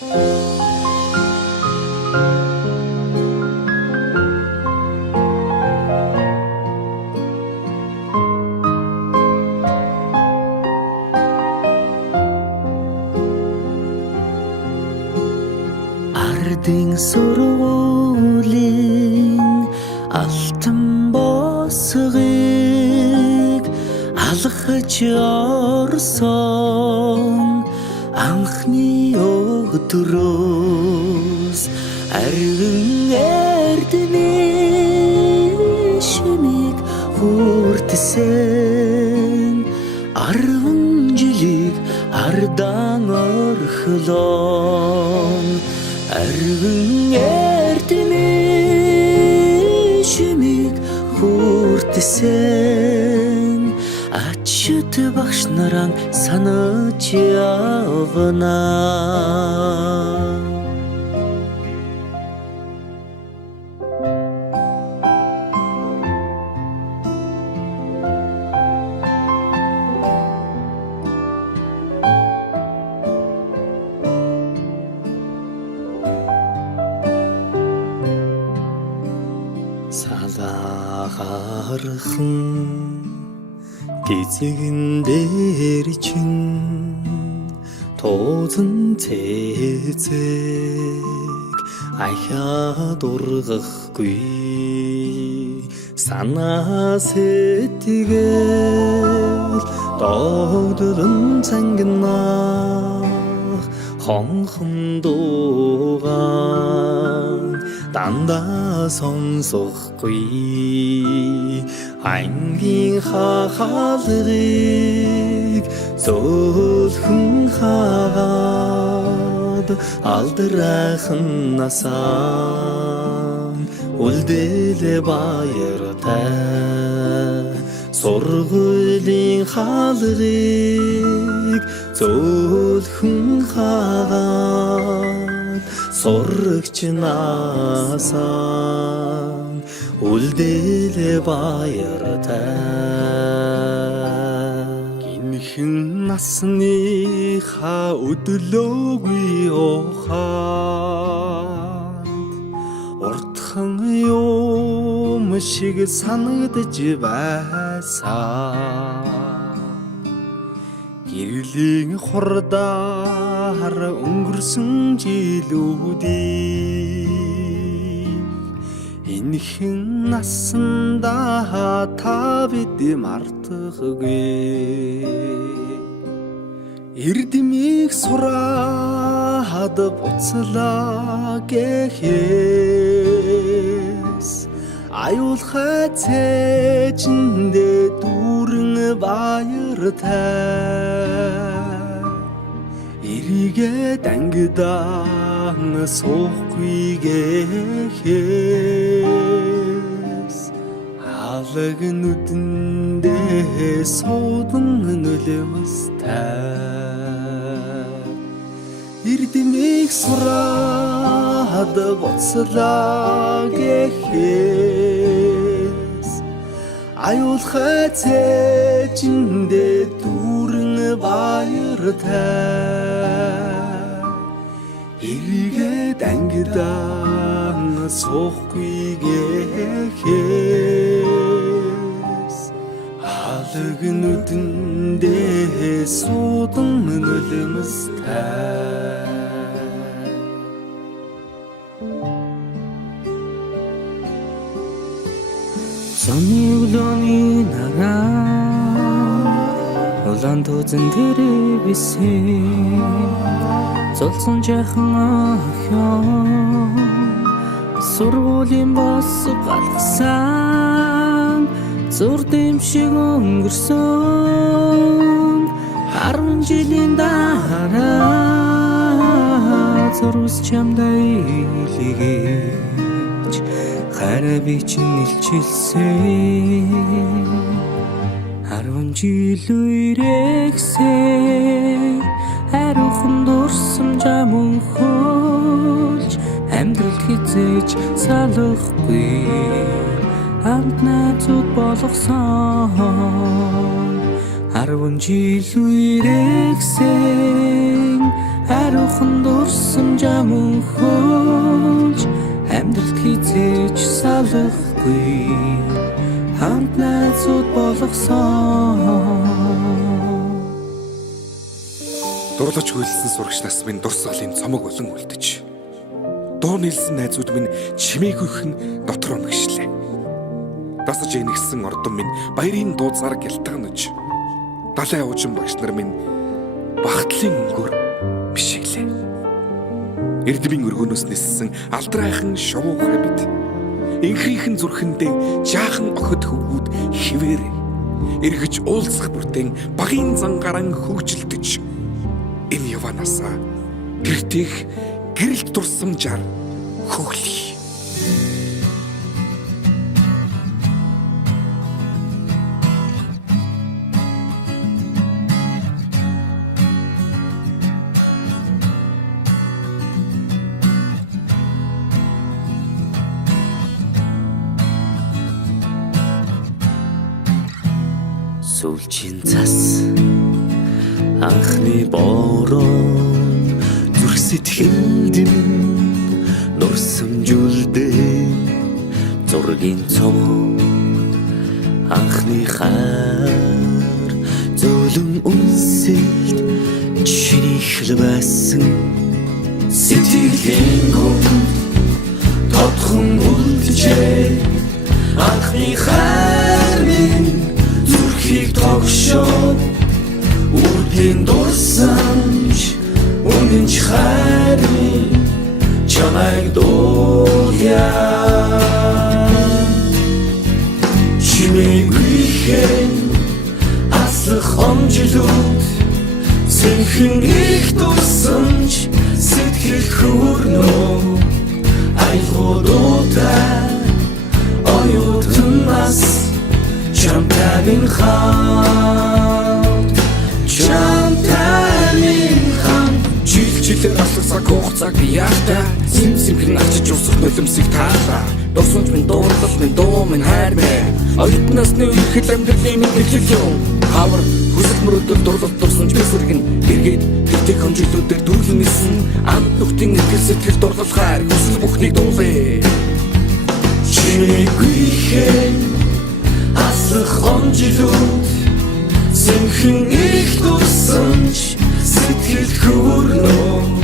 Ардын сургуулийн алтан босгыг алхаж орсон анхны өдрөөс арвин эрдэнэ шимиг хүртсэн 10 жилиг ардан орхлон арвин эрдэнэ шимиг хүртсэн ачт багш наран санаж явна. Салахархан гизэгэн дээр чин тоозон цэцэг ахаад ургахгүй санаа сэтгэл догдолон цангинах хонхон дуугаан дандаа сонсохгүй ангийн хахалгыг зөөлхөн хаад алдрайхан насаа үлдээлэ баяртай сургуулийн хаалгыг зөөлхөн хаад сурагч насаа үлдээлэ баяртай гинхэн насныхаа өдлөөгүй ухаанд уртхан юм шиг санагдаж байсан гэрлийн хурдаар өнгөрсөн жилүүдийг энэхэн насанда та бид мартахгүй эрдэмийг сураад буцлаа гэхээс аюулхай цээжиндээ дүүрэн баяртай эрийгээ дангидаан суухгүй гэхээс алаг нүдэндээ суудан нөлөөстэй эрдэмийг сураад буцлаа гэхээс аюулхай цээжиндээ дүүрэн баяртай эрийгээ дангидаан суухгүй гэхээс алаг нүдэндээ суудан нөлөөстэй Сонны өглөөний нараа улаан тузан дээр бисэн золсон жахан охин сургуулийн бос галгасан зур дэмшиг өнгөрсөн 10 жилийн дараа зурус чамдаа илгээж хараа би чинь илчилсэн 10 жил үрэгсээ хариухан дурсамжаа мөнхөлж амьдралд хизээж салахгүй амт найзууд болгосон 10 жил үрэгсэн хариухан дурсам жамхуулж амьдралд хизээж салахгүй хамт найзууд болгосон. Дурлаж хүлсэн сурагч нас минь дурсгалын цомог болон үлдэж. Дуу нийлсэн найзууд минь чимээгүйхэн дотор мэгшлээ. Дасаж игнэгсэн ордон минь баярын дууцаар гялтганаж. Далайн уужин багш нар минь багтлын өнгөөр бишиглээ. Эрдмийн өргөнөөс ниссэн алдрайхан шувуугай бид. Инхрийнхэн зүрхэндээ жаахан охид хөвгүүд хിവэр эргэж уулзах бүртэн багийн зангаран хөгжилдөж. Энэ яванасаа гэртех гэрэлт дурсамжаар хөглөе. Сүүлчийн цас анхны бороо зүрх сэтгэлд нурсамжуулдээ зургийн цом анхны хаар зөөлөн үнсэлт чиний хэлбэсэн сэтгэлийн гүн тодхон үлджээ анхны хаар минь зүрхийг тогшоо үрдийн дурсамж үнэнч хайрын чамайг дууя чимээгүйхэн аслах омжилууд сэнхэн их дурсамж сэтгэл хүрнөө айлгуудаа оюутан нас Чамтамин хан жилээр аслах хугацааг би яахта симхэн ачиж усах нулимсыг таалаа дурсамж минь дуурлал минь дуу минь хайр минь оюутнаас нэг их амьдралын минь нэглэл юм хавар хүсэл мөрөдөл дурлал дурсамж бисэргэн эргээд тэгтэг хонжиглүүдээр дүрлэн нисэн амт нүхтийн эргэл сэтгэл дурлал хайр хүсэл бүхнийг дуулээ чимээгүйхэн аслах омжилууд сэнхэн их дурсамж сэтгэл хүрнөө